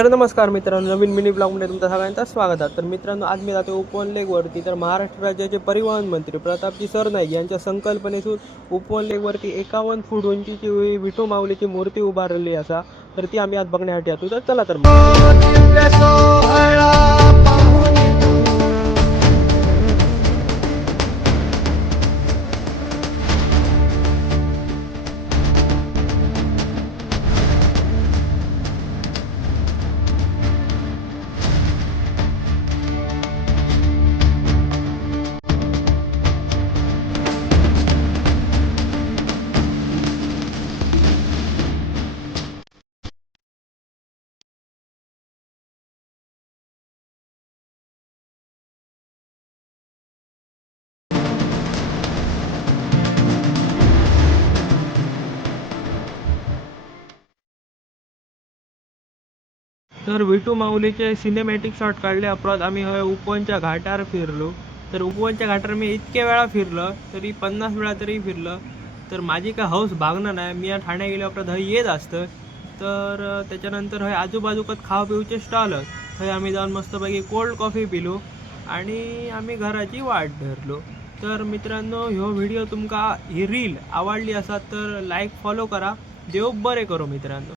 तर नमस्कार मित्रांनो, नवीन मिनी ब्लॉगमध्ये तुमचं सगळ्यांचं स्वागत आहे. तर मित्रांनो, आज मी जातो उपवन लेकवरती. तर महाराष्ट्र राज्याचे परिवहन मंत्री प्रतापजी सरनाईक यांच्या संकल्पनेतून उपवन लेकवरती 51 फूट उंचीची विठू माऊलीची मूर्ती उभारली असा. तर ती आम्ही आज बघण्यासाठी येतो. तर चला तर तर विठू माऊलीचे सिनेमॅटिक शॉट काढले अपराध आम्ही उपवनच्या घाटावर फिरलो. तर उपवनच्या घाटावर मी इतके वेळा फिरलं तरी 50 वेळा तरी फिरलं. तर माझी काय हौस भागणार नाही. मी या ठाणे गेल्या अपराध हय येत असतं. तर त्याच्यानंतर हय आजूबाजूकच खावा पिऊचे स्टॉल थंय आम्ही जाऊन मस्तपैकी कोल्ड कॉफी पिलो आणि आम्ही घराची वाट धरलो. तर मित्रांनो, ह्यो व्हिडिओ तुमका ही रील आवडली असा तर लाईक फॉलो करा. देव बरे करो मित्रांनो.